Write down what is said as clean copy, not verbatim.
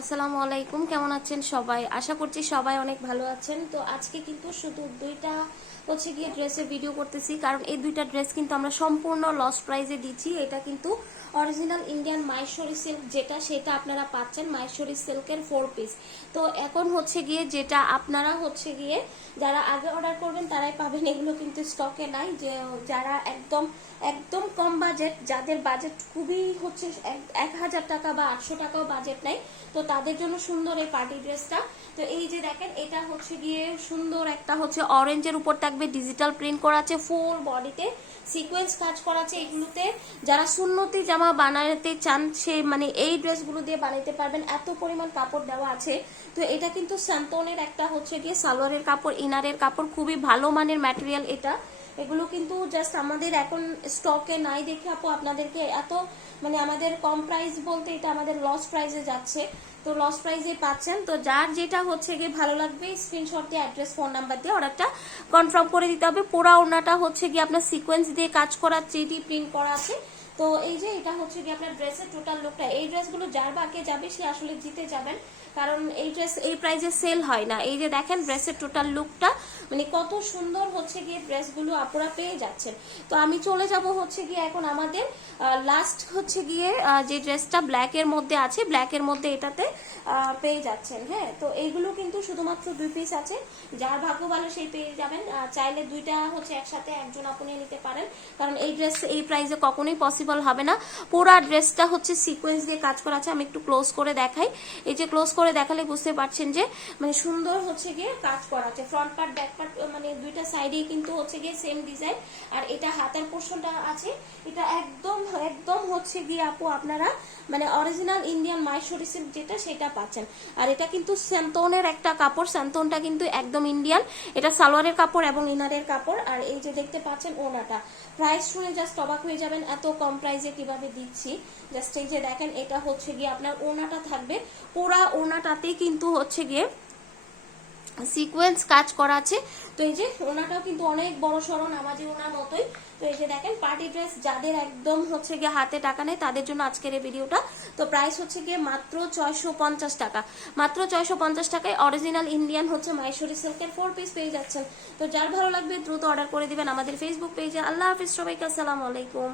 আসসালামু আলাইকুম, কেমন আছেন সবাই? আশা করছি সবাই অনেক ভালো আছেন। তো আজকে কিন্তু শুধু দুইটা গিয়ে ড্রেসের ভিডিও করতেছি, কারণ এই দুইটা ড্রেস কিন্তু আমরা সম্পূর্ণ লস প্রাইসে দিচ্ছি। এটা কিন্তু অরিজিনাল ইন্ডিয়ান মাহেশ্বরী সিল্ক, যেটা সেটা আপনারা পাচ্ছেন মাহেশ্বরী সিল্কের 4 পিস। তো এখন গিয়ে যেটা আপনারা গিয়ে যারা আগে অর্ডার করবেন তারাই পাবেন, এগুলো কিন্তু স্টকে নাই। যে যারা একদম একদম কম বাজেট, যাদের বাজেট খুবই 1000 টাকা বা 800 টাকাও বাজেট নাই, তো তাদের জন্য সুন্দর এই পার্টি ড্রেসটা। তো এই যে দেখেন, এটা গিয়ে সুন্দর একটা অরেঞ্জের উপর থাকবে, ডিজিটাল প্রিন্ট করা আছে, ফুল বডিতে সিকোয়েন্স কাজ করা আছে। এগুলোতে যারা সুন্নতি জামা বানাতে চান সে এই ড্রেসগুলো দিয়ে বানাতে পারবেন, এত পরিমাণ কাপড় দেওয়া আছে। তো এটা কিন্তু স্যান্তনের একটা গিয়ে সালোয়ারের কাপড়, ইনারের কাপড়, খুবই ভালো মানের ম্যাটেরিয়াল এটা। এগুলো কিন্তু জাস্ট আমাদের এখন স্টকে নাই দেখে আপু আপনাদেরকে এত আমাদের কম প্রাইস বলতে এটা আমাদের লস প্রাইসে যাচ্ছে। তো লস প্রাইসে পাচ্ছেন। তো যার যেটা গিয়ে ভালো লাগবে স্ক্রিনশট দিয়ে অ্যাড্রেস ফোন নাম্বার দিয়ে অর্ডারটা কনফার্ম করে দিতে হবে। পুরা ওড়নাটা গিয়ে আপনার সিকোয়েন্স দিয়ে কাজ করা, 3D প্রিন্ট করা আছে। তো এই যে এটা গিয়ে আপনার ড্রেসের টোটাল লুকটা। এই ড্রেসগুলো যার বাকে যাবে সে আসলে জিতে যাবেন, কারণ এই ড্রেস এই প্রাইসে সেল হয় না। এই যে দেখেন ড্রেসের টোটাল লুকটা, কত সুন্দর গিয়ে ড্রেসগুলো আপনারা পেয়ে যাচ্ছেন। তো আমি চলে যাব গিয়ে এখন আমাদের লাস্ট গিয়ে যে ড্রেসটা ব্ল্যাকের মধ্যে আছে, ব্ল্যাকের মধ্যে এটাতে পেয়ে যাচ্ছেন। হ্যাঁ, তো এইগুলো কিন্তু শুধুমাত্র 2 পিস আছে, যার ভাগ্য ভালো সেই পেয়ে যাবেন। চাইলে দুইটা একসাথে একজন আপনি নিতে পারেন, কারণ এই ড্রেস এই প্রাইসে কখনোই পসিবল হবে না। পুরা ড্রেসটা সিকোয়েন্স দিয়ে কাজ করা আছে। আমি একটু ক্লোজ করে দেখাই। এই যে ক্লোজ করে দেখালে বুঝতে পারছেন যে সুন্দর গিয়ে কাজ করা আছে। ফ্রন্ট পার্ট ব্যাক পার্ট দুইটা সাইডেই কিন্তু গিয়ে সেম ডিজাইন। আর এটা হাতের পোর্শনটা আছে, এটা একদম একদম গিয়ে আপু আপনারা অরিজিনাল ইন্ডিয়ান মাহেশ্বরী সিল্ক যেটা সেটা পাচ্ছেন। আর এটা কিন্তু স্যান্তনের একটা কাপড়, স্যান্তনটা কিন্তু একদম ইন্ডিয়ান। এটা সালোয়ারের কাপড় এবং ইনারের কাপড়। আর এই যে দেখতে পাচ্ছেন ওনাটা, প্রাইস শুনে জাস্ট অবাক হয়ে যাবেন এত কম প্রাইসে কিভাবে দিচ্ছি। জাস্ট এই যে দেখেন, এটা গিয়ে আপনার ওনাটা থাকবে, পুরা ওনাটাতে কিন্তু গিয়ে সিকোয়েন্স কাজ করা আছে। তো এই যে ওনাটাও কিন্তু অনেক বড় সড়ো নামাজি ওনার মতোই। তো এই যে দেখেন, পার্টি ড্রেস যাদের একদম গিয়ে হাতে টাকা নেই তাদের জন্য আজকের এই ভিডিওটা। তো প্রাইস গিয়ে মাত্র 650 টাকা, মাত্র 650 টাকায় অরিজিনাল ইন্ডিয়ান মাহেশ্বরী সিল্কের 4 পিস পেয়ে যাচ্ছেন। তো যার ভালো লাগবে দ্রুত অর্ডার করে দিবেন আমাদের ফেসবুক পেজে। আল্লাহ হাফিজ সবাইকে, আসসালামু আলাইকুম।